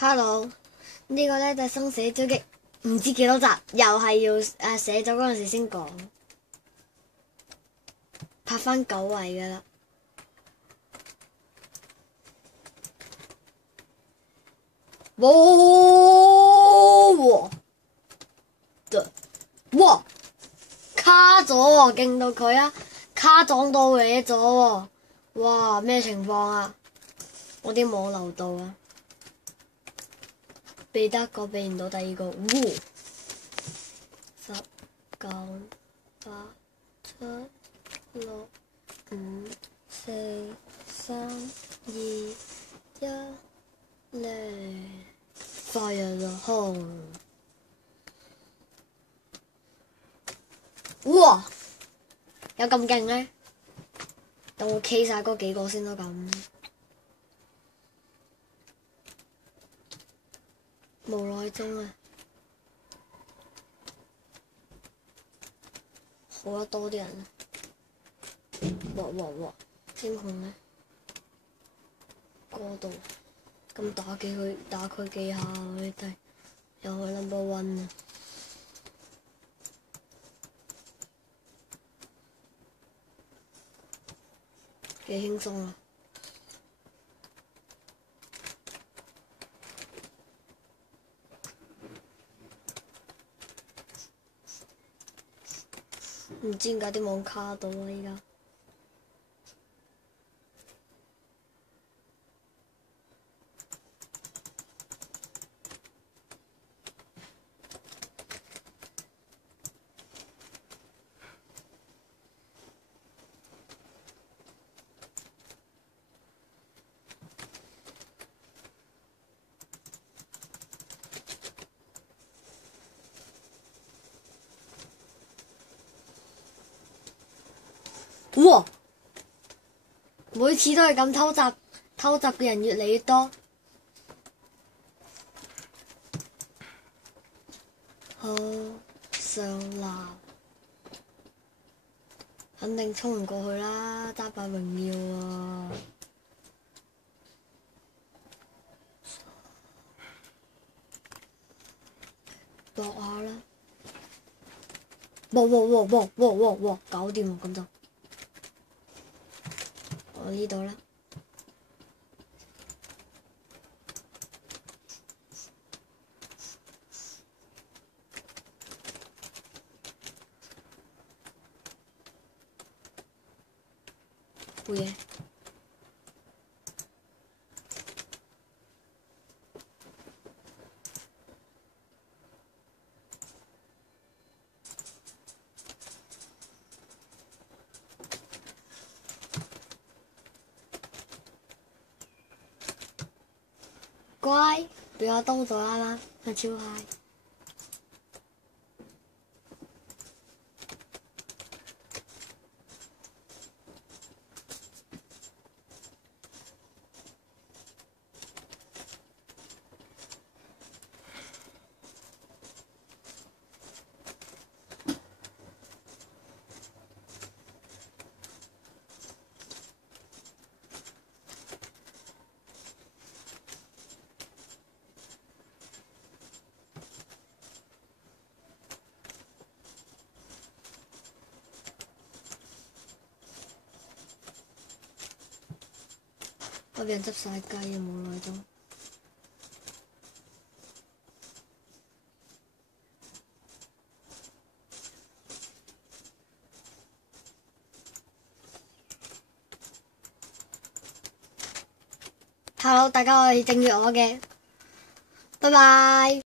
Hello，呢個咧就係生死追擊，唔知幾多集，又係要寫咗嗰陣時先講，拍翻9位噶啦。哇！卡咗喎，勁到佢啊！卡撞到嘢咗喎！哇，咩情況啊？我啲網流到啊！避得個避唔到第二個，10、9、8、7、6、5、4、3、2、1，嚟 Fire the hole！哇！有咁勁咧？等我 K 晒嗰幾個先咯咁。無奈中啊，好得多啲人啊！哇！點控咧？嗰度咁打佢幾下，佢哋又係 No.1啊！幾輕鬆啊！唔知點解啲網卡到啊！依家哇！每次都係咁偷襲嘅人越嚟越多。好上鬧，肯定衝唔過去啦！打敗榮耀啊！搏下啦！哇！搞掂喎，咁就我呢度啦。冇嘢。乖，俾我兜咗啱啱，超嗨！我俾人執晒雞啊！冇耐咗。Hello，大家可以訂閱我嘅，拜拜。